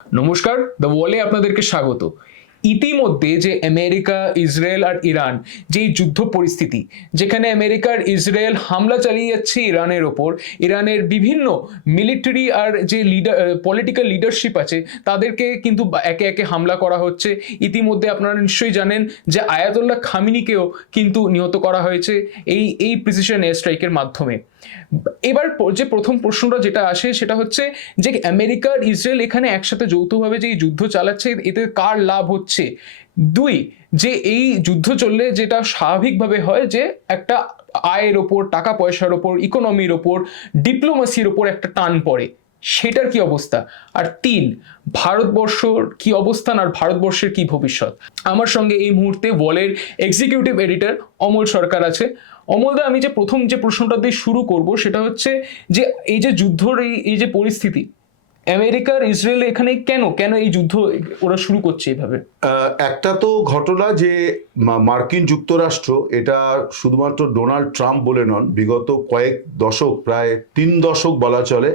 নমস্কার, দ্য ওয়ালে আপনাদেরকে স্বাগত। ইতিমধ্যে যে আমেরিকা, ইসরায়েল আর ইরান যে এই যুদ্ধ পরিস্থিতি, যেখানে আমেরিকার ইসরায়েল হামলা চালিয়ে যাচ্ছে ইরানের ওপর, ইরানের বিভিন্ন মিলিটারি আর যে পলিটিক্যাল লিডারশিপ আছে তাদেরকে কিন্তু একে একে হামলা করা হচ্ছে। ইতিমধ্যে আপনারা নিশ্চয়ই জানেন যে আয়াতুল্লাহ খামিনিকেও কিন্তু নিহত করা হয়েছে এই প্রিসিশন এয়ার স্ট্রাইকের মাধ্যমে। এবার যে প্রথম প্রশ্নটা যেটা আসে সেটা হচ্ছে যে আমেরিকা আর ইসরায়েল এখানে একসাথে যৌথভাবে যে এই যুদ্ধ চালাচ্ছে, এতে কার লাভ হচ্ছে? দুই, যে এই যুদ্ধ চললে যেটা স্বাভাবিকভাবে হয় যে একটা আয়ের ওপর, টাকা পয়সার ওপর, ইকোনমির ওপর, ডিপ্লোমেসির ওপর একটা টান পড়ে, সেটার কি অবস্থা? আর তিন, ভারতবর্ষর কি অবস্থান আর ভারতবর্ষের কি ভবিষ্যৎ? আমার সঙ্গে এই মুহূর্তে ওয়ালের এক্সিকিউটিভ এডিটর অমল সরকার আছে। অমলদা, আমি যে প্রথম যে প্রশ্নটা দিয়ে শুরু করব সেটা হচ্ছে যে এই যে যুদ্ধর এই যে পরিস্থিতি, আমেরিকার ইসরায়েল এখানে কেন কেন এই যুদ্ধ ওরা শুরু করছে এইভাবে? একটা তো ঘটনা যে মার্কিন যুক্তরাষ্ট্র, এটা শুধুমাত্র ডোনাল্ড ট্রাম্প বলে নন, বিগত কয়েক দশক, প্রায় 3 দশক বলা চলে,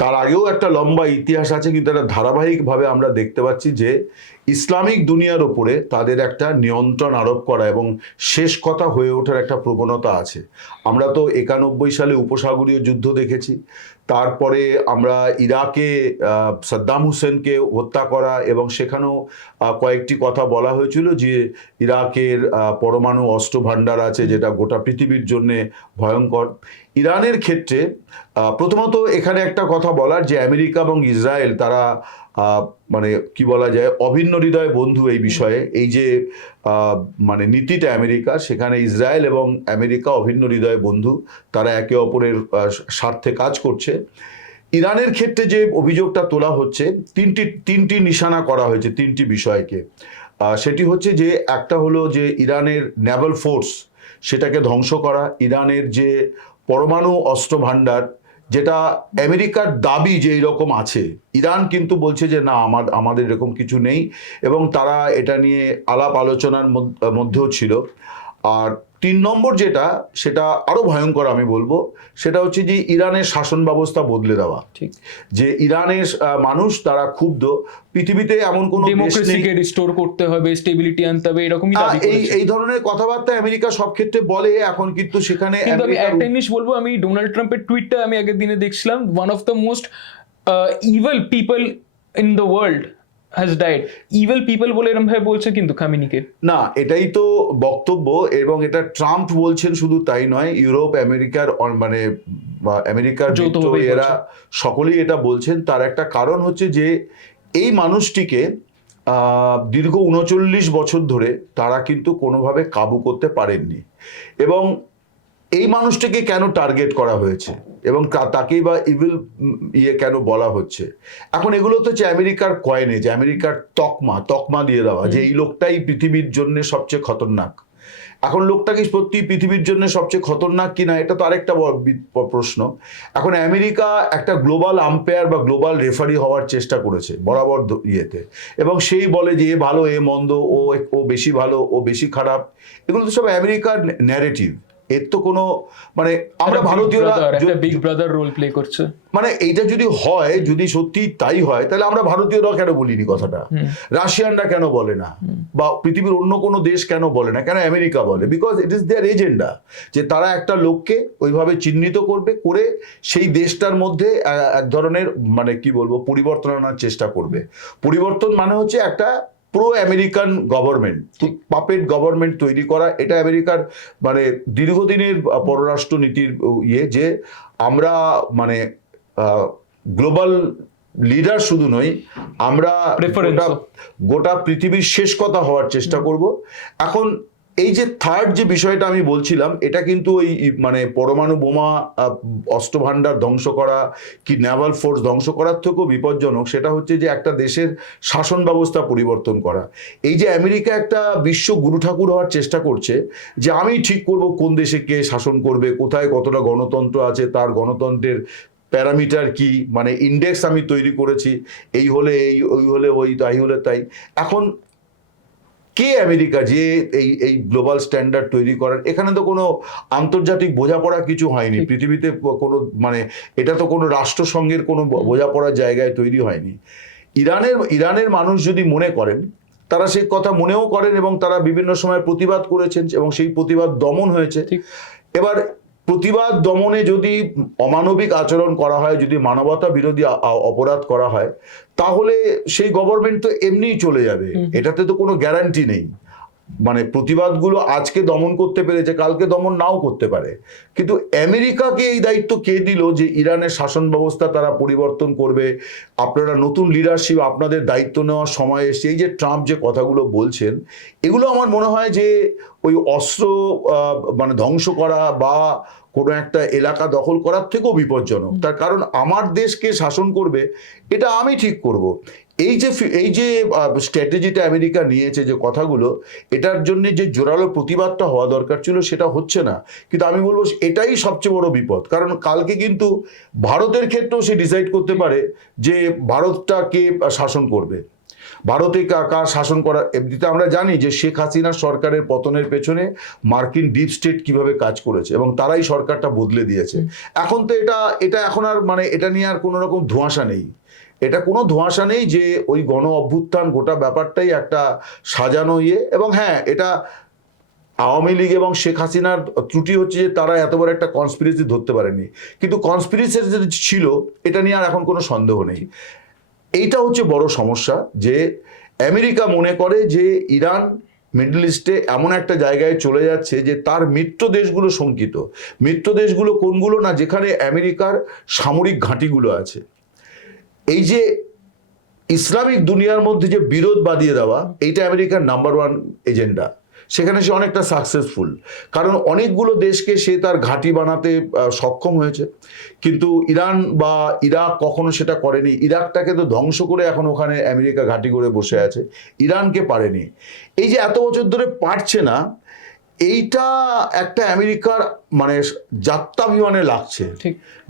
তার আগেও একটা লম্বা ইতিহাস আছে, কিন্তু একটা ধারাবাহিকভাবে আমরা দেখতে পাচ্ছি যে ইসলামিক দুনিয়ার ওপরে তাদের একটা নিয়ন্ত্রণ আরোপ করা এবং শেষ কথা হয়ে ওঠার একটা প্রবণতা আছে। আমরা তো 91 সালে উপসাগরীয় যুদ্ধ দেখেছি, তারপরে আমরা ইরাকে সাদ্দাম হুসেনকে হত্যা করা, এবং সেখানেও কয়েকটি কথা বলা হয়েছিল যে ইরাকের পরমাণু অস্ত্র ভাণ্ডার আছে, যেটা গোটা পৃথিবীর জন্যে ভয়ঙ্কর। ইরানের ক্ষেত্রে প্রথমত এখানে একটা কথা বলার, যে আমেরিকা এবং ইসরায়েল তারা মানে কি বলা যায়, অভিন্ন হৃদয় বন্ধু এই বিষয়ে। এই যে মানে নীতিটা আমেরিকা, সেখানে ইসরায়েল এবং আমেরিকা অভিন্ন হৃদয় বন্ধু, তারা একে অপরের স্বার্থে কাজ করছে। ইরানের ক্ষেত্রে যে অভিযোগটা তোলা হচ্ছে, তিনটি নিশানা করা হয়েছে, তিনটি বিষয়কে। সেটি হচ্ছে যে একটা হলো যে ইরানের নেভাল ফোর্স, সেটাকে ধ্বংস করা। ইরানের যে পরমাণু অস্ত্র ভাণ্ডার, যেটা আমেরিকার দাবি যে এইরকম আছে, ইরান কিন্তু বলছে যে না, আমাদের এরকম কিছু নেই, এবং তারা এটা নিয়ে আলাপ আলোচনার মধ্যেও ছিল। আর 3 নম্বর যেটা, সেটা আরো ভয়ঙ্কর আমি বলবো, সেটা হচ্ছে যে ইরানের শাসন ব্যবস্থা বদলে দেওয়া। ঠিক, যে ইরানের মানুষ তারা ক্ষুব্ধ, পৃথিবীতে এমন কোনো ডেমোক্রেসিকে রিস্টোর করতে হবে, স্টেবিলিটি আনতে হবে, এরকমই দাবি করেছে। এই ধরনের কথাবার্তা আমেরিকা সব ক্ষেত্রে বলে। এখন কিন্তু সেখানে কিন্তু আমি একটা জিনিস বলবো, আমি ডোনাল্ড ট্রাম্পের টুইটটা আমি আগের দিনে দেখছিলাম, one of the most evil people in the world has died. Evil people বলে এরকম ভাবে বলছে কিন্তু খামিনিকে। না, এটাই তো বক্তব্য, এবং এটা ট্রাম্প বলছেন শুধু তাই নয়, ইউরোপ, আমেরিকার মানে আমেরিকার মিত্র এরা সকলেই এটা বলছেন। তার একটা কারণ হচ্ছে যে এই মানুষটিকে দীর্ঘ 39 বছর ধরে তারা কিন্তু কোনোভাবে কাবু করতে পারেননি, এবং এই মানুষটাকে কেন টার্গেট করা হয়েছে এবং তাকেই বা ইভিল কেন বলা হচ্ছে। এখন এগুলো তো হচ্ছে আমেরিকার কয়েনে, যে আমেরিকার তকমা দিয়ে দেওয়া, যে এই লোকটাই পৃথিবীর জন্য সবচেয়ে খতরনাক। এখন লোকটাকে সত্যি পৃথিবীর জন্য সবচেয়ে খতরনাক কিনা, এটা তো আরেকটা প্রশ্ন। এখন আমেরিকা একটা গ্লোবাল আম্পায়ার বা গ্লোবাল রেফারি হওয়ার চেষ্টা করেছে বরাবর ইয়েতে, এবং সেই বলে যে এ ভালো, এ মন্দ, ও বেশি ভালো, ও বেশি খারাপ। এগুলো তো সব আমেরিকার ন্যারেটিভ। এর তো কোনো মানে আমরা ভারতীয়রা বিগ ব্রাদার রোল প্লে করছে। মানে এইটা যদি হয়, যদি সত্যি তাই হয়, তাহলে আমরা ভারতীয়রা কেন বলিনি কথাটা? রাশিয়ানরা কেন বলে না, বা পৃথিবীর অন্য কোনো দেশ কেন বলে না, কেন আমেরিকা বলে? Because it is their agenda, যে তারা একটা লোককে ওইভাবে চিহ্নিত করবে, করে সেই দেশটার মধ্যে এক ধরনের মানে কি বলবো পরিবর্তন আনার চেষ্টা করবে। পরিবর্তন মানে হচ্ছে একটা pro American government, puppet government তৈরি করা। এটা আমেরিকার মানে দীর্ঘদিনের পররাষ্ট্র নীতির যে আমরা মানে গ্লোবাল লিডার শুধু নই, আমরা গোটা পৃথিবীর শেষ কথা হওয়ার চেষ্টা করব। এখন এই যে থার্ড যে বিষয়টা আমি বলছিলাম, এটা কিন্তু ওই মানে পরমাণু বোমা অস্ত্র ভাণ্ডার ধ্বংস করা কি নেভাল ফোর্স ধ্বংস করার থেকেও বিপজ্জনক। সেটা হচ্ছে যে একটা দেশের শাসন ব্যবস্থা পরিবর্তন করা। এই যে আমেরিকা একটা বিশ্ব গুরু ঠাকুর হওয়ার চেষ্টা করছে, যে আমি ঠিক করব কোন দেশে কে শাসন করবে, কোথায় কতটা গণতন্ত্র আছে, তার গণতন্ত্রের প্যারামিটার কি, মানে ইন্ডেক্স আমি তৈরি করেছি, এই হলে এই, ওই হলে ওই, তাই হলে তাই। এখন কে আমেরিকা যে এই গ্লোবাল স্ট্যান্ডার্ড তৈরি করার? এখানে তো কোনো আন্তর্জাতিক বোঝাপড়া কিছু হয়নি পৃথিবীতে, কোনো মানে এটা তো কোনো রাষ্ট্রসংঘের কোনো বোঝাপড়ার জায়গায় তৈরি হয়নি। ইরানের মানুষ যদি মনে করেন, তারা সেই কথা মনেও করেন এবং তারা বিভিন্ন সময় প্রতিবাদ করেছেন এবং সেই প্রতিবাদ দমন হয়েছে। এবার প্রতিবাদ দমনে যদি অমানবিক আচরণ করা হয়, যদি মানবতা বিরোধী অপরাধ করা হয়, তাহলে সেই গভর্নমেন্ট তো এমনিই চলে যাবে, এটাতে তো কোনো গ্যারান্টি নেই। মানে প্রতিবাদগুলো আজকে দমন করতে পেরেছে, কালকে দমন নাও করতে পারে। কিন্তু আমেরিকাকে এই দায়িত্ব কে দিল যে ইরানের শাসন ব্যবস্থা তারা পরিবর্তন করবে, আপনারা নতুন লিডারশিপ, আপনাদের দায়িত্ব নেওয়ার সময় এসে এই যে ট্রাম্প যে কথাগুলো বলছেন, এগুলো আমার মনে হয় যে ওই অস্ত্র মানে ধ্বংস করা বা কোনো একটা এলাকা দখল করার থেকেও বিপজ্জনক। তার কারণ আমার দেশকে শাসন করবে এটা আমি ঠিক করব। এই যে স্ট্র্যাটেজিটা আমেরিকা নিয়েছে, যে কথাগুলো, এটার জন্য যে জোরালো প্রতিবাদটা হওয়া দরকার ছিল সেটা হচ্ছে না। কিন্তু আমি বলবো এটাই সবচেয়ে বড় বিপদ, কারণ কালকে কিন্তু ভারতের ক্ষেত্রেও সে ডিসাইড করতে পারে যে ভারতটা কে শাসন করবে, ভারতে কার শাসন করা। এমনিতে আমরা জানি যে শেখ হাসিনার সরকারের পতনের পেছনে মার্কিন ডিপ স্টেট কিভাবে কাজ করেছে এবং তারাই সরকারটা বদলে দিয়েছে। এখন তো এটা এখন আর মানে এটা নিয়ে আর কোনো রকম ধোঁয়াশা নেই, এটা কোনো ধোঁয়াশা নেই যে ওই গণ অভ্যুত্থান গোটা ব্যাপারটাই একটা সাজানো ইয়ে। এবং হ্যাঁ, এটা আওয়ামী লীগ এবং শেখ হাসিনার ত্রুটি হচ্ছে যে তারা এত বড় একটা কনস্পিরেসি ধরতে পারেনি, কিন্তু কনস্পিরেসি ছিল এটা নিয়ে আর এখন কোনো সন্দেহ নেই। এইটা হচ্ছে বড় সমস্যা, যে আমেরিকা মনে করে যে ইরান মিডল ইস্টে এমন একটা জায়গায় চলে যাচ্ছে যে তার মিত্র দেশগুলো শঙ্কিত। মিত্র দেশগুলো কোনগুলো না, যেখানে আমেরিকার সামরিক ঘাঁটিগুলো আছে। এই যে ইসলামিক দুনিয়ার মধ্যে যে বিরোধ বাঁধিয়ে দেওয়া, এইটা আমেরিকার নাম্বার ওয়ান এজেন্ডা। সেখানে সে অনেকটা সাকসেসফুল, কারণ অনেকগুলো দেশকে সে তার ঘাঁটি বানাতে সক্ষম হয়েছে। কিন্তু ইরান বা ইরাক কখনো সেটা করেনি। ইরাকটাকে তো ধ্বংস করে এখন ওখানে আমেরিকা ঘাঁটি করে বসে আছে, ইরানকে পারেনি। এই যে এত বছর ধরে পারছে না, এইটা একটা আমেরিকার মানে যাত্রাভিমানে লাগছে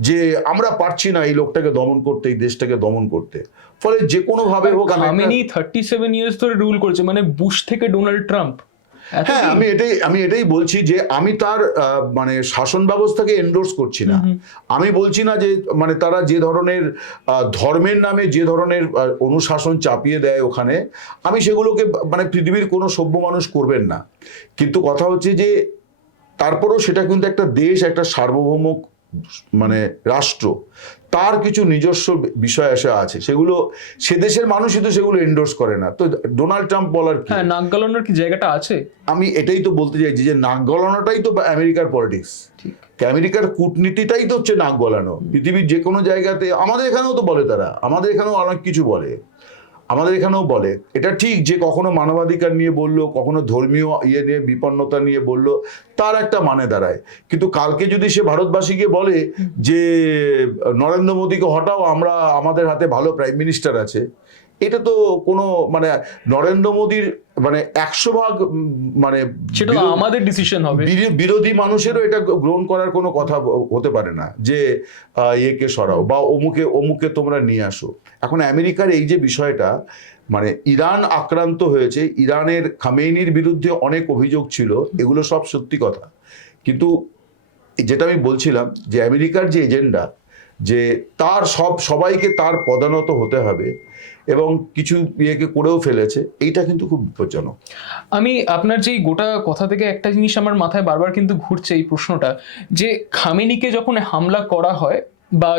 যে আমরা পারছি না এই লোকটাকে দমন করতে, এই দেশটাকে দমন করতে। ফলে যে কোনো ভাবে হোক, খামেনি 37 ইয়ার্স ধরে রুল করেছে, মানে বুশ থেকে ডোনাল্ড ট্রাম্প। হ্যাঁ, আমি এটাই বলছি যে আমি তার মানে শাসন ব্যবস্থাকে এন্ডোর্স করছি না। আমি বলছি না যে মানে তারা যে ধরনের ধর্মের নামে যে ধরনের অনুশাসন চাপিয়ে দেয় ওখানে, আমি সেগুলোকে মানে পৃথিবীর কোনো সভ্য মানুষ করবেন না। কিন্তু কথা হচ্ছে যে তারপরেও সেটা কিন্তু একটা দেশ, একটা সার্বভৌম মানে রাষ্ট্র, তার কিছু নিজস্ব বিষয় আসা আছে, সেগুলো সে দেশের মানুষই তো সেগুলো এন্ডোর্স করে না। তো ডোনাল্ড ট্রাম্প বলার কি, হ্যাঁ, নাক গলানোর কি জায়গাটা আছে? আমি এটাই তো বলতে চাইছি যে নাক গলানোটাই তো আমেরিকার পলিটিক্স, আমেরিকার কূটনীতিটাই তো হচ্ছে নাক গলানো। পৃথিবীর যে কোনো জায়গাতে, আমাদের এখানেও তো বলে, তারা আমাদের এখানেও অনেক কিছু বলে, আমাদের এখানেও বলে। এটা ঠিক যে কখনো মানবাধিকার নিয়ে বললো, কখনো ধর্মীয় ইয়ে নিয়ে বিপন্নতা নিয়ে বললো, তার একটা মানে দাঁড়ায়। কিন্তু কালকে যদি সে ভারতবাসীকে বলে যে নরেন্দ্র মোদীকে হটাও, আমরা আমাদের হাতে ভালো প্রাইম মিনিস্টার আছে, এটা তো কোনো মানে নরেন্দ্র মোদীর মানে 100 ভাগ মানে সেটা আমাদের ডিসিশন হবে, বিরোধী মানুষেরও এটা গ্রহণ করার কোনো কথা হতে পারে না যে একে সরাও বা অমুকে তোমরা নিয়ে আসো। এখন আমেরিকার এই যে বিষয়টা, মানে ইরান আক্রান্ত হয়েছে, ইরানের খামেনির বিরুদ্ধে অনেক অভিযোগ ছিল, এগুলো সব সত্যি কথা। কিন্তু যেটা আমি বলছিলাম যে আমেরিকার যে এজেন্ডা, যে তার সবাইকে তার পদানত হতে হবে এবং কিছু ইয়েকে করেও ফেলেছে, এইটা কিন্তু খুব বিপজ্জনক। আমি আপনার যেই গোটা কথা থেকে একটা জিনিস আমার মাথায় বারবার কিন্তু ঘুরছে, এই প্রশ্নটা, যে খামেনিকে যখন হামলা করা হয় বা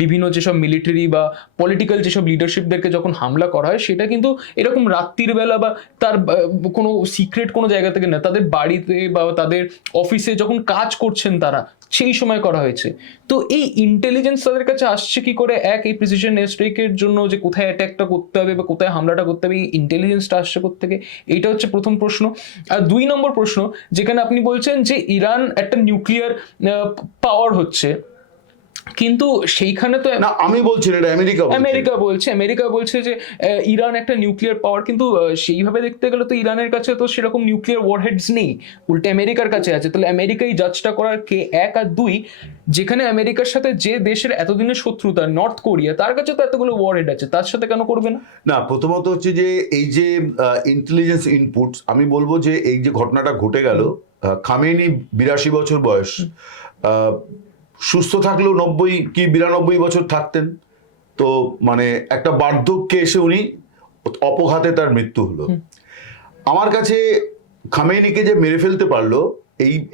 বিভিন্ন যেসব মিলিটারি বা পলিটিক্যাল যেসব লিডারশিপদেরকে যখন হামলা করা হয়, সেটা কিন্তু এরকম রাত্রির বেলা বা তার কোনো সিক্রেট কোনো জায়গা থেকে না, তাদের বাড়িতে বা তাদের অফিসে যখন কাজ করছেন তারা, সেই সময় করা হয়েছে। তো এই ইন্টেলিজেন্স তাদের কাছে আসছে কি করে? এই প্রিসিশন এয়ারস্ট্রাইকের জন্য যে কোথায় অ্যাটাকটা করতে হবে বা কোথায় হামলাটা করতে হবে, এই ইন্টেলিজেন্সটা আসছে কোত্থেকে? এইটা হচ্ছে প্রথম প্রশ্ন। আর 2 নম্বর প্রশ্ন, যেখানে আপনি বলছেন যে ইরান একটা নিউক্লিয়ার পাওয়ার হচ্ছে, কিন্তু সেইখানে তো না, আমি বলছি না, এটা আমেরিকা বলছে যে ইরান একটা নিউক্লিয়ার পাওয়ার, কিন্তু সেইভাবে দেখতে গেলে তো ইরানের কাছে তো সেরকম নিউক্লিয়ার ওয়ারহেডস নেই, উল্টে আমেরিকার কাছে আছে। তাহলে আমেরিকাই জাজটা করার কে? 1 আর 2, যেখানে আমেরিকার সাথে যে দেশের এতদিনের শত্রুতা নর্থ কোরিয়া, তার কাছে তো এতগুলো ওয়ারহেড আছে, তার সাথে কেন করবে না? না, প্রথমত হচ্ছে যে এই যে ইন্টেলিজেন্স ইনপুটস, আমি বলবো যে এই যে ঘটনাটা ঘটে গেল, খামেনি 82 বছর বয়স, সুস্থ থাকলেও 90 কি 92 বছর থাকতেন, তো মানে একটা বার্ধক্যে এসে উনি অপঘাতে তার মৃত্যু হলো। আমার কাছে খামেনিকে যে মেরে ফেলতে পারলো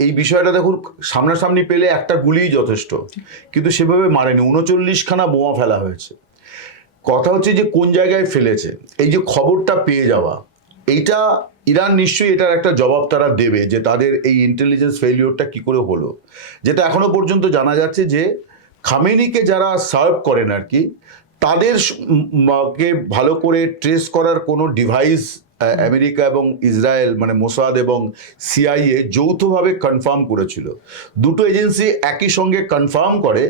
এই বিষয়টা দেখুন, সামনাসামনি পেলে একটা গুলিই যথেষ্ট, কিন্তু সেভাবে মারেনি, 39খানা বোমা ফেলা হয়েছে। কথা হচ্ছে যে কোন জায়গায় ফেলেছে, এই যে খবরটা পেয়ে যাওয়া, এইটা ইরান নিশ্চয়ই এটার একটা জবাব তারা দেবে যে তাদের এই ইন্টেলিজেন্স ফেলিওরটা কি করে হলো। যেটা এখনো পর্যন্ত জানা যাচ্ছে যে খামেনিকে যারা সার্ভ করেন আর কি, তাদের কে ভালো করে ট্রেস করার কোনো ডিভাইস আমেরিকা এবং ইসরায়েল মানে মোসাদ এবং সিআইএ যৌথভাবে কনফার্ম করেছিল। দুটো এজেন্সি একই সঙ্গে কনফার্ম করে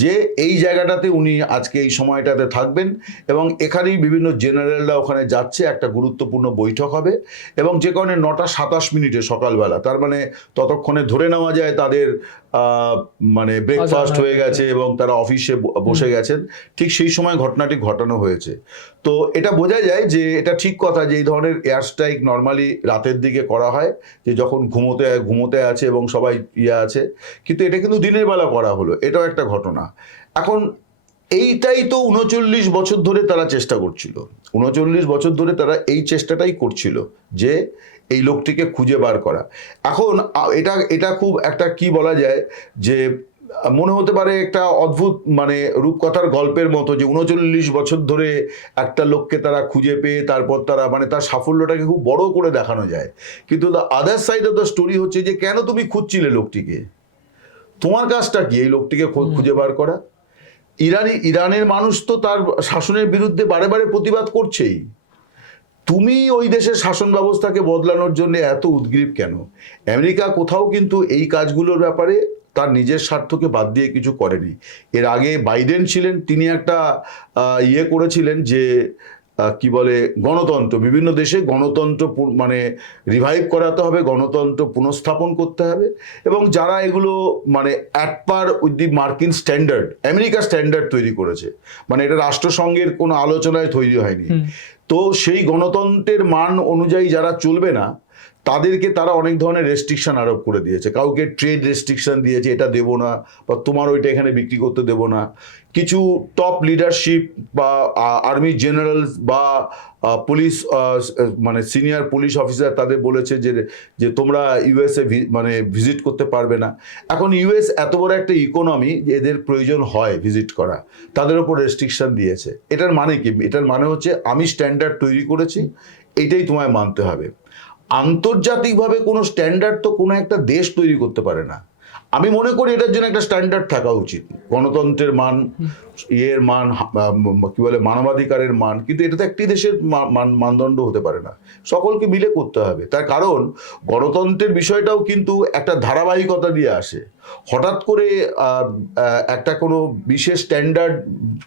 যে এই জায়গাটাতে উনি আজকে এই সময়টাতে থাকবেন এবং এখানেই বিভিন্ন জেনারেলরা ওখানে যাচ্ছে, একটা গুরুত্বপূর্ণ বৈঠক হবে এবং যে কারণে 9:27 সকালবেলা, তার মানে ততক্ষণে ধরে নেওয়া যায় তাদের মানে ব্রেকফাস্ট হয়ে গেছে এবং তারা অফিসে বসে গেছেন, ঠিক সেই সময় ঘটনাটি ঘটানো হয়েছে। তো এটা বোঝা যায় যে এটা ঠিক কথা যে এই ধরনের এয়ার স্ট্রাইক নর্মালি রাতের দিকে করা হয়, যে যখন ঘুমোতে আছে এবং সবাই আছে, কিন্তু এটা কিন্তু দিনের বেলা করা হলো, এটাও একটা ঘটনা। এখন এইটাই তো 39 বছর ধরে তারা চেষ্টা করছিল, 39 বছর ধরে তারা এই চেষ্টাটাই করছিল যে এই লোকটিকে খুঁজে বার করা। এখন এটা খুব একটা কি বলা যায় যে মনে হতে পারে একটা অদ্ভুত মানে রূপকথার গল্পের মতো, যে 39 বছর ধরে একটা লোককে তারা খুঁজে পেয়ে তারপর তারা মানে তার সাফল্যটাকে খুব বড় করে দেখানো যায়, কিন্তু the other side of the story হচ্ছে যে কেন তুমি খুঁজছিলে লোকটিকে, তোমার কাজটা কি এই লোকটিকে খুঁজে বার করা? ইরানের মানুষ তো তার শাসনের বিরুদ্ধে বারে বারে প্রতিবাদ করছেই, তুমি ওই দেশের শাসন ব্যবস্থাকে বদলানোর জন্য এত উদগ্রীব কেন? আমেরিকা কোথাও কিন্তু এই কাজগুলোর ব্যাপারে তার নিজের স্বার্থকে বাদ দিয়ে কিছু করেনি। এর আগে বাইডেন ছিলেন, তিনি একটা করেছিলেন যে কি বলে গণতন্ত্র, বিভিন্ন দেশে গণতন্ত্র মানে রিভাইভ করাতে হবে, গণতন্ত্র পুনঃস্থাপন করতে হবে, এবং যারা এগুলো মানে অ্যাট পার উইথ দি মার্কিন স্ট্যান্ডার্ড, আমেরিকা স্ট্যান্ডার্ড তৈরি করেছে, মানে এটা রাষ্ট্রসংঘের কোনো আলোচনায় তৈরি হয়নি। তো সেই গণতন্ত্রের মান অনুযায়ী যারা চলবে না তাদেরকে তারা অনেক ধরনের রেস্ট্রিকশন আরোপ করে দিয়েছে, কাউকে ট্রেড রেস্ট্রিকশন দিয়েছে, এটা দেবো না বা তোমার ওইটা এখানে বিক্রি করতে দেবো না। কিছু টপ লিডারশিপ বা আর্মি জেনারেল বা পুলিশ মানে সিনিয়র পুলিশ অফিসার তাদের বলেছে যে তোমরা ইউএসএ মানে ভিজিট করতে পারবে না। এখন ইউএস এত বড় একটা ইকোনমি, এদের প্রয়োজন হয় ভিজিট করা, তাদের উপর রেস্ট্রিকশন দিয়েছে। এটার মানে কি? এটার মানে হচ্ছে আমি স্ট্যান্ডার্ড তৈরি করেছি, এইটাই তোমায় মানতে হবে। আন্তর্জাতিকভাবে কোনো স্ট্যান্ডার্ড তো কোনো একটা দেশ তৈরি করতে পারে না। আমি মনে করি এটার জন্য একটা স্ট্যান্ডার্ড থাকা উচিত, গণতন্ত্রের মান, মান, কি বলে মানবাধিকারের মান, কিন্তু এটা তো একটি দেশের মানদণ্ড হতে পারে না, সকলকে মিলে করতে হবে। তার কারণ গণতন্ত্রের বিষয়টাও কিন্তু একটা ধারাবাহিকতা দিয়ে আসে। হঠাৎ করে একটা কোনো বিশেষ স্ট্যান্ডার্ড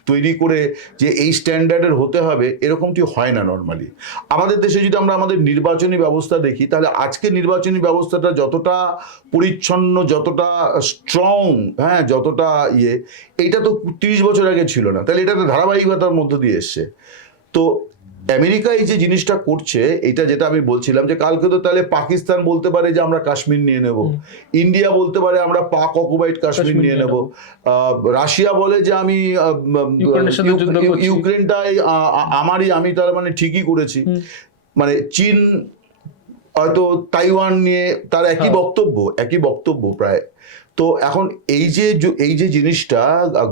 তৈরি করে যে এই স্ট্যান্ডার্ডের হতে হবে, এরকমটি হয় না নর্মালি। আমাদের দেশে যদি আমরা আমাদের নির্বাচনী ব্যবস্থা দেখি, তাহলে আজকে নির্বাচনী ব্যবস্থাটা যতটা পরিচ্ছন্ন, যতটা স্ট্রং, হ্যাঁ, যতটা এইটা তো 30 বছর আগে ছিল না, তাহলে এটা তো ধারাবাহিকতার মধ্য দিয়ে এসছে। তো আমেরিকা এই যে জিনিসটা করছে, এটা যেটা আমি বলছিলাম যে কালকে তো তাহলে পাকিস্তান বলতে পারে যে আমরা কাশ্মীর নিয়ে নেব, ইন্ডিয়া বলতে পারে আমরা পাক অকুপাইড কাশ্মীর নিয়ে নেব, রাশিয়া বলে যে আমি ইউক্রেনটাই আমি তার মানে ঠিকই করেছি, মানে চীন হয়তো তাইওয়ান নিয়ে তার একই বক্তব্য প্রায়। তো এখন এই যে জিনিসটা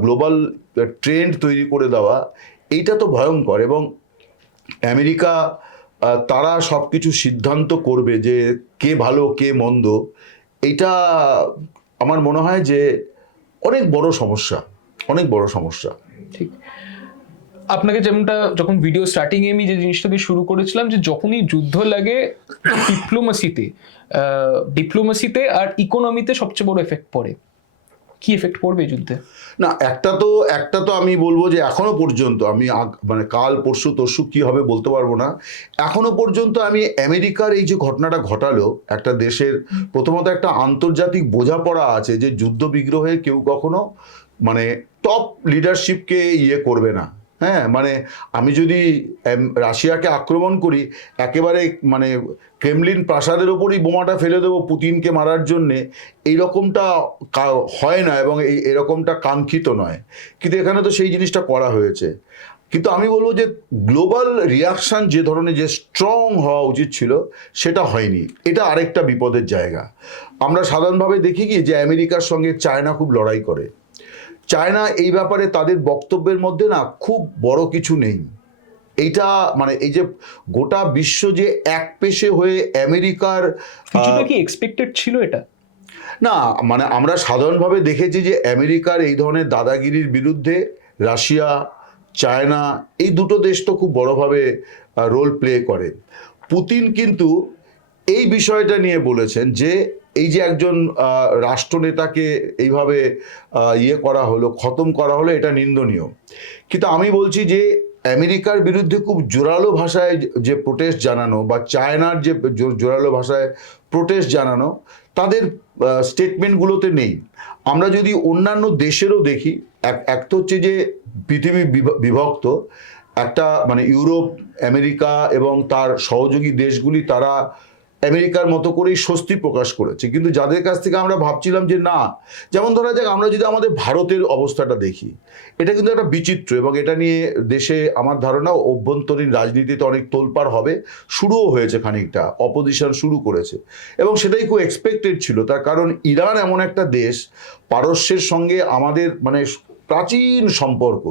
গ্লোবাল ট্রেন্ড তৈরি করে দেওয়া, এইটা তো ভয়ঙ্কর। এবং আমেরিকা তারা সব কিছু সিদ্ধান্ত করবে যে কে ভালো কে মন্দ, এইটা আমার মনে হয় যে অনেক বড় সমস্যা। ঠিক। আপনাকে যেমনটা যখন ভিডিও স্টার্টিংয়ে আমি যে জিনিসটা দিয়ে শুরু করেছিলাম, যে যখনই যুদ্ধ লাগে ডিপ্লোমেসিতে আর ইকোনমিতে সবচেয়ে বড় এফেক্ট পড়ে। কি এফেক্ট পড়বে যুদ্ধে? না, একটা তো আমি বলবো যে এখনো পর্যন্ত আমি মানে কাল পরশু তরশু কি হবে বলতে পারবো না। এখনো পর্যন্ত আমি আমেরিকার এই যে ঘটনাটা ঘটালো একটা দেশের, প্রথমত একটা আন্তর্জাতিক বোঝাপড়া আছে যে যুদ্ধ বিগ্রহে কেউ কখনো মানে টপ লিডারশিপকে করবে না, হ্যাঁ, মানে আমি যদি রাশিয়াকে আক্রমণ করি, একেবারে মানে ক্রেমলিন প্রাসাদের ওপরই বোমাটা ফেলে দেবো পুতিনকে মারার জন্যে, এইরকমটা হয় না, এবং এরকমটা কাঙ্ক্ষিত নয়। কিন্তু এখানে তো সেই জিনিসটা করা হয়েছে। কিন্তু আমি বলবো যে গ্লোবাল রিয়াকশন যে ধরনের, যে স্ট্রং হওয়া উচিত ছিল, সেটা হয়নি। এটা আরেকটা বিপদের জায়গা। আমরা সাধারণভাবে দেখি কি যে আমেরিকার সঙ্গে চায়না খুব লড়াই করে। চায়না এই ব্যাপারে তাদের বক্তব্যের মধ্যে না খুব বড় কিছু নেই। এইটা মানে এই যে গোটা বিশ্ব যে এক পেশে হয়ে আমেরিকার, কিছুটা কি এক্সপেক্টেড ছিল এটা? না, মানে আমরা সাধারণভাবে দেখেছি যে আমেরিকার এই ধরনের দাদাগিরির বিরুদ্ধে রাশিয়া, চায়না, এই দুটো দেশ তো খুব বড়ভাবে রোল প্লে করে। পুতিন কিন্তু এই বিষয়টা নিয়ে বলেছেন যে এই যে একজন রাষ্ট্রনেতাকে এইভাবে করা হলো, খতম করা হলো, এটা নিন্দনীয়। কিন্তু আমি বলছি যে আমেরিকার বিরুদ্ধে খুব জোরালো ভাষায় যে প্রোটেস্ট জানানো, বা চায়নার যে জোরালো ভাষায় প্রোটেস্ট জানানো, তাদের স্টেটমেন্টগুলোতে নেই। আমরা যদি অন্যান্য দেশেরও দেখি, এক তো হচ্ছে যে পৃথিবী বিভক্ত, একটা মানে ইউরোপ, আমেরিকা এবং তার সহযোগী দেশগুলি, তারা আমেরিকার মতো করেই স্বস্তি প্রকাশ করেছে। কিন্তু যাদের কাছ থেকে আমরা ভাবছিলাম যে না, যেমন ধরা যাক আমরা যদি আমাদের ভারতের অবস্থাটা দেখি, এটা কিন্তু একটা বিচিত্র, এবং এটা নিয়ে দেশে আমার ধারণা অভ্যন্তরীণ রাজনীতিতে অনেক তোলপাড় হবে, শুরুও হয়েছে, খানিকটা অপোজিশন শুরু করেছে, এবং সেটাই খুব এক্সপেক্টেড ছিল। তার কারণ ইরান এমন একটা দেশ, পারস্যের সঙ্গে আমাদের মানে প্রাচীন সম্পর্ক,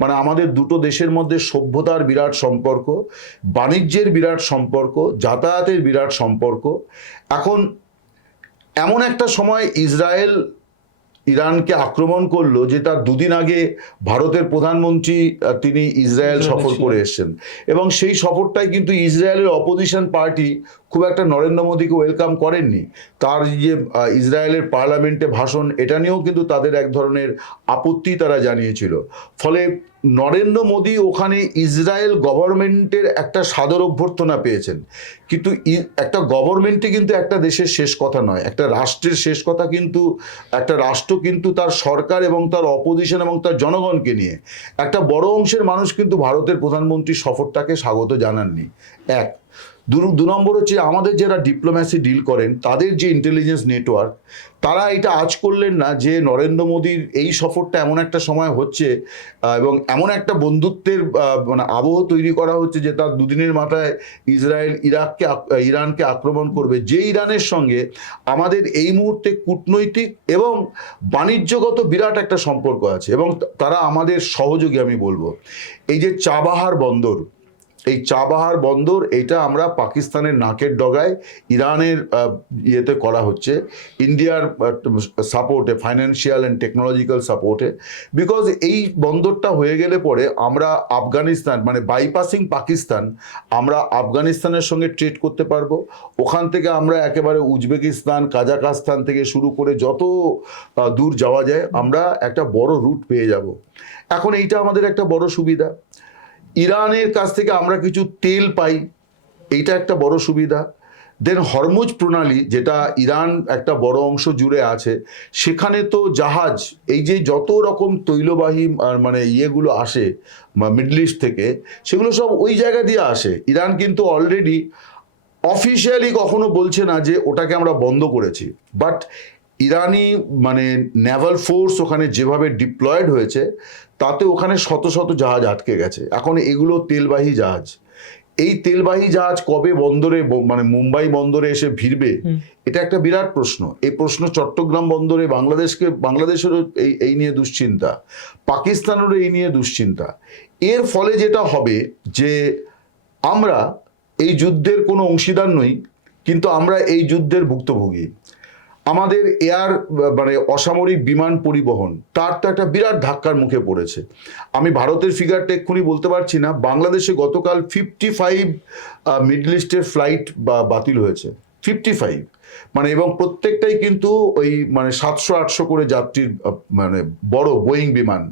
মানে আমাদের দুটো দেশের মধ্যে সভ্যতার বিরাট সম্পর্ক, বাণিজ্যের বিরাট সম্পর্ক, যাতায়াতের বিরাট সম্পর্ক। এখন এমন একটা সময় ইসরায়েল ইরানকে আক্রমণ করলো, যে তার দুদিন আগে ভারতের প্রধানমন্ত্রী তিনি ইসরায়েল সফর করে এসেছেন, এবং সেই সফরটাই কিন্তু ইসরায়েলের অপোজিশন পার্টি খুব একটা নরেন্দ্র মোদীকে ওয়েলকাম করেননি। তার যে ইসরায়েলের পার্লামেন্টে ভাষণ, এটা নিয়েও কিন্তু তাদের এক ধরনের আপত্তি তারা জানিয়েছিল। ফলে নরেন্দ্র মোদী ওখানে ইসরায়েল গভর্নমেন্টের একটা সাদর অভ্যর্থনা পেয়েছেন। কিন্তু একটা গভর্নমেন্টে কিন্তু একটা দেশের শেষ কথা নয়, একটা রাষ্ট্রের শেষ কথা কিন্তু, একটা রাষ্ট্র কিন্তু তার সরকার এবং তার অপোজিশন এবং তার জনগণকে নিয়ে। একটা বড় অংশের মানুষ কিন্তু ভারতের প্রধানমন্ত্রীর সফরটাকে স্বাগত জানাননি। এক দু নম্বর হচ্ছে আমাদের যারা ডিপ্লোম্যাসি ডিল করেন, তাদের যে ইন্টেলিজেন্স নেটওয়ার্ক, তারা এটা আজ করলেন না যে নরেন্দ্র মোদীর এই সফরটা এমন একটা সময় হচ্ছে, এবং এমন একটা বন্ধুত্বের মানে আবহ তৈরি করা হচ্ছে, যে তার দুদিনের মাথায় ইসরায়েল ইরানকে আক্রমণ করবে, যে ইরানের সঙ্গে আমাদের এই মুহূর্তে কূটনৈতিক এবং বাণিজ্যগত বিরাট একটা সম্পর্ক আছে, এবং তারা আমাদের সহযোগী। আমি বলবো এই যে চাবাহার বন্দর, এই চাবাহার বন্দর, এটা আমরা পাকিস্তানের নাকের ডগায় ইরানের ইয়েতে করা হচ্ছে, ইন্ডিয়ার সাপোর্টে, ফাইন্যান্সিয়াল অ্যান্ড টেকনোলজিক্যাল সাপোর্টে। বিকজ এই বন্দরটা হয়ে গেলে পরে আমরা আফগানিস্তান, মানে বাইপাসিং পাকিস্তান, আমরা আফগানিস্তানের সঙ্গে ট্রেড করতে পারবো। ওখান থেকে আমরা একেবারে উজবেকিস্তান, কাজাকস্তান থেকে শুরু করে যত দূর যাওয়া যায়, আমরা একটা বড় রুট পেয়ে যাব। এখন এইটা আমাদের একটা বড় সুবিধা। ইরানের কাছ থেকে আমরা কিছু তেল পাই, এইটা একটা বড় সুবিধা। দেন হরমুজ প্রণালী, যেটা ইরান একটা বড় অংশ জুড়ে আছে, সেখানে তো জাহাজ, এই যে যত রকম তৈলবাহী মানে ইয়েগুলো আসে মিডল ইস্ট থেকে, সেগুলো সব ওই জায়গা দিয়ে আসে। ইরান কিন্তু অলরেডি অফিসিয়ালি কখনো বলছে না যে ওটাকে আমরা বন্ধ করেছি, বাট ইরানি মানে নেভাল ফোর্স ওখানে যেভাবে ডিপ্লয়েড হয়েছে, তাতে ওখানে শত শত জাহাজ আটকে গেছে। এখন এগুলো তেলবাহী জাহাজ, এই তেলবাহী জাহাজ কবে বন্দরে, মানে মুম্বাই বন্দরে এসে ভিড়বে, এটা একটা বিরাট প্রশ্ন। এই প্রশ্ন চট্টগ্রাম বন্দরে বাংলাদেশেরও এই নিয়ে দুশ্চিন্তা, পাকিস্তানেরও এই নিয়ে দুশ্চিন্তা। এর ফলে যেটা হবে যে আমরা এই যুদ্ধের কোনো অংশীদার নই, কিন্তু আমরা এই যুদ্ধের ভুক্তভোগী। আমাদের এয়ার মানে অসামরিক বিমান পরিবহন, তার তো একটা বিরাট ধাক্কার মুখে পড়েছে। আমি ভারতের ফিগারটা এক্ষুনি বলতে পারছি না, বাংলাদেশে গতকাল 55 মিডল ইস্টের ফ্লাইট বাতিল হয়েছে, 55, মানে, এবং প্রত্যেকটাই কিন্তু ওই মানে 700-800 করে যাত্রীর মানে বড় বোয়িং বিমান।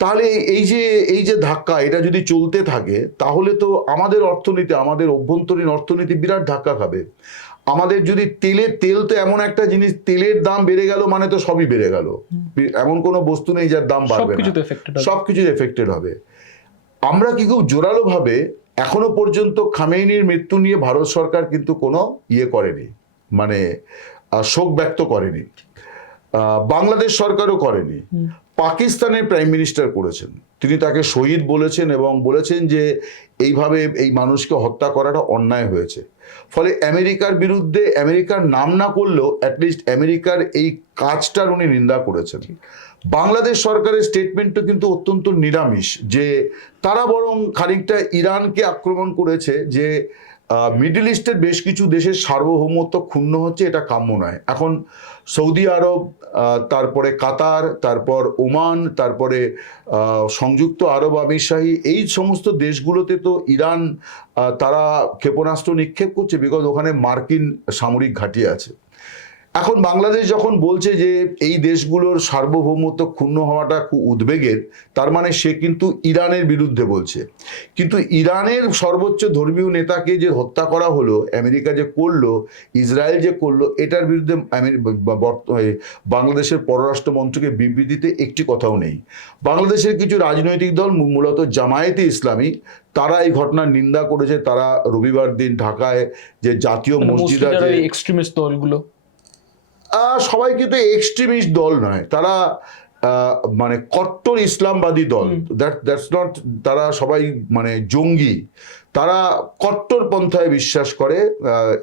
তাহলে এই যে ধাক্কা, এটা যদি চলতে থাকে, তাহলে তো আমাদের অর্থনীতি, আমাদের অভ্যন্তরীণ অর্থনীতি বিরাট ধাক্কা খাবে। আমাদের যদি তেল তো এমন একটা জিনিস, তেলের দাম বেড়ে গেল মানে তো সবই বেড়ে গেল, এমন কোনো বস্তু নেই যার দাম বাড়বে না, সবকিছু এফেক্টেড হবে। আমরা কি খুব জোরালোভাবে এখনো পর্যন্ত খামেইনির মৃত্যু নিয়ে ভারত সরকার কিন্তু কোনো ইয়ে করেনি, মানে শোক ব্যক্ত করেনি। বাংলাদেশ সরকারও করেনি। পাকিস্তানের প্রাইম মিনিস্টার করেছেন, তিনি তাকে শহীদ বলেছেন এবং বলেছেন যে এইভাবে এই মানুষকে হত্যা করাটা অন্যায় হয়েছে। ফলে আমেরিকার বিরুদ্ধে, আমেরিকার নাম না করলেও অ্যাটলিস্ট আমেরিকার এই কাজটার উনি নিন্দা করেছেন। বাংলাদেশ সরকারের স্টেটমেন্টও কিন্তু অত্যন্ত নিরামিষ, যে তারা বরং খানিকটা ইরানকে আক্রমণ করেছে যে মিডল ইস্টের বেশ কিছু দেশের সার্বভৌমত্ব ক্ষুণ্ণ হচ্ছে, এটা কাম্য নয়। এখন সৌদি আরব, তারপরে কাতার, তারপর ওমান, তারপরে সংযুক্ত আরব আমিরশাহী, এই সমস্ত দেশগুলোতে তো ইরান তারা ক্ষেপণাস্ত্র নিক্ষেপ করছে, বিকজ ওখানে মার্কিন সামরিক ঘাঁটি আছে। এখন বাংলাদেশ যখন বলছে যে এই দেশগুলোর সার্বভৌমত্ব ক্ষুণ্ণ হওয়াটা খুব উদ্বেগের, তার মানে সে কিন্তু ইরানের বিরুদ্ধে বলছে। কিন্তু ইরানের সর্বোচ্চ ধর্মীয় নেতাকে যে হত্যা করা হলো, আমেরিকা যে করলো, ইসরায়েল যে করলো, এটার বিরুদ্ধে বাংলাদেশের পররাষ্ট্র মন্ত্রকের বিবৃতিতে একটি কথাও নেই। বাংলাদেশের কিছু রাজনৈতিক দল, মূলত জামায়াতে ইসলামী, তারা এই ঘটনার নিন্দা করেছে। তারা রবিবার দিন ঢাকায় যে জাতীয় মসজিদ আছে, এক্সট্রিমিস্ট দলগুলো, সবাই কিন্তু এক্সট্রিমিস্ট দল নয়, তারা মানে কট্টর ইসলামবাদী দল। দ্যাটস নট, তারা সবাই মানে জঙ্গি, তারা কট্টর পন্থায় বিশ্বাস করে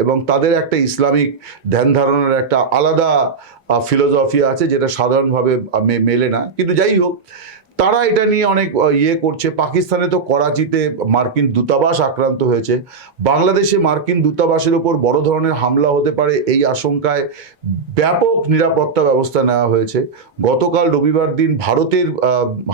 এবং তাদের একটা ইসলামিক ধ্যান ধারণার একটা আলাদা ফিলোসফি আছে, যেটা সাধারণভাবে মেলে না। কিন্তু যাই হোক, তারা এটা নিয়ে অনেক ইয়ে করছে। পাকিস্তানে তো করাচিতে মার্কিন দূতাবাস আক্রান্ত হয়েছে। বাংলাদেশে মার্কিন দূতাবাসের উপর বড় ধরনের হামলা হতে পারে, এই আশঙ্কায় ব্যাপক নিরাপত্তা ব্যবস্থা নেওয়া হয়েছে। গতকাল রবিবার দিন ভারতের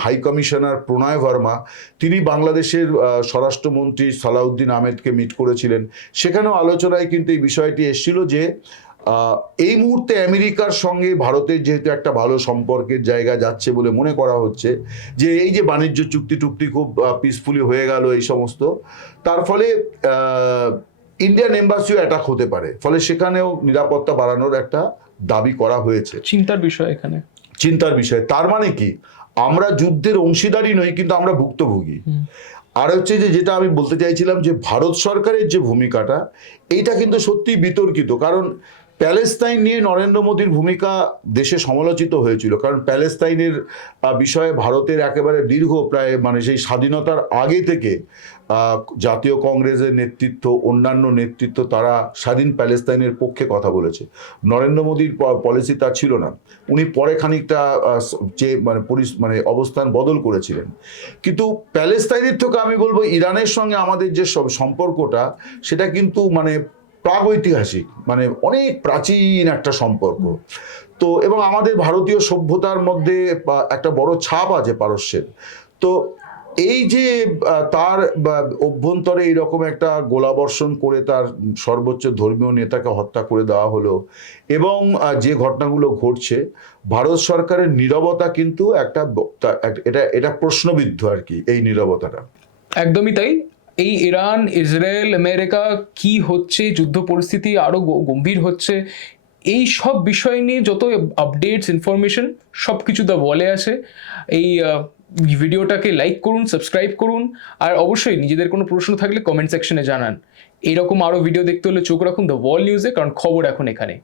হাই কমিশনার প্রণয় ভার্মা, তিনি বাংলাদেশের স্বরাষ্ট্রমন্ত্রী সালাউদ্দিন আহমেদকে মিট করেছিলেন। সেখানেও আলোচনায় কিন্তু এই বিষয়টি এসেছিল যে এই মুহূর্তে আমেরিকার সঙ্গে ভারতের যেহেতু একটা ভালো সম্পর্কের জায়গা যাচ্ছে বলে মনে করা হচ্ছে, যে এই যে বাণিজ্য চুক্তি খুব পিসফুলি হয়ে গেল এই সমস্ত, তার ফলে ইন্ডিয়ান এম্বাসিও অ্যাটাক হতে পারে। ফলে সেখানেও নিরাপত্তা বাড়ানোর একটা দাবি করা হয়েছে। চিন্তার বিষয় এখানে, চিন্তার বিষয়। তার মানে কি, আমরা যুদ্ধের অংশীদারই নই, কিন্তু আমরা ভুক্তভোগী। আর হচ্ছে যে, যেটা আমি বলতে চাইছিলাম, যে ভারত সরকারের যে ভূমিকাটা, এইটা কিন্তু সত্যি বিতর্কিত। কারণ প্যালেস্তাইন নিয়ে নরেন্দ্র মোদীর ভূমিকা দেশে সমালোচিত হয়েছিল, কারণ প্যালেস্তাইনের বিষয়ে ভারতের একেবারে দীর্ঘ, প্রায় মানে সেই স্বাধীনতার আগে থেকে জাতীয় কংগ্রেসের নেতৃত্ব, অন্যান্য নেতৃত্ব, তারা স্বাধীন প্যালেস্তাইনের পক্ষে কথা বলেছে। নরেন্দ্র মোদীর পলিসি তা ছিল না। উনি পরে খানিকটা যে মানে অবস্থান বদল করেছিলেন। কিন্তু প্যালেস্তাইনের থেকে আমি বলবো ইরানের সঙ্গে আমাদের যে সব সম্পর্কটা, সেটা কিন্তু মানে প্রাগৈতিহাসিক, মানে অনেক প্রাচীন একটা সম্পর্ক। তো এবং আমাদের ভারতীয় সভ্যতার মধ্যে একটা বড় ছাপ আছে পারস্যের। তো এই যে তার অভ্যন্তরে এইরকম একটা গোলাবর্ষণ করে তার সর্বোচ্চ ধর্মীয় নেতাকে হত্যা করে দেওয়া হলো, এবং যে ঘটনাগুলো ঘটছে, ভারত সরকারের নীরবতা কিন্তু এটা প্রশ্নবিদ্ধ আর কি, এই নীরবতাটা। একদমই তাই। এই ইরান, ইসরায়েল, আমেরিকা কি হচ্ছে, যুদ্ধ পরিস্থিতি আরো গম্ভীর হচ্ছে, এই সব বিষয় নিয়ে যত আপডেটস, ইনফরমেশন, সব কিছু দ্য ওয়ালে আছে। এই ভিডিওটাকে লাইক করুন, সাবস্ক্রাইব করুন, আর অবশ্যই নিজেদের কোনো প্রশ্ন থাকলে কমেন্ট সেকশনে জানান। এইরকম আরও ভিডিও দেখতে হলে চোখ রাখুন দ্য ওয়াল নিউজে, কারণ খবর এখন এখানে।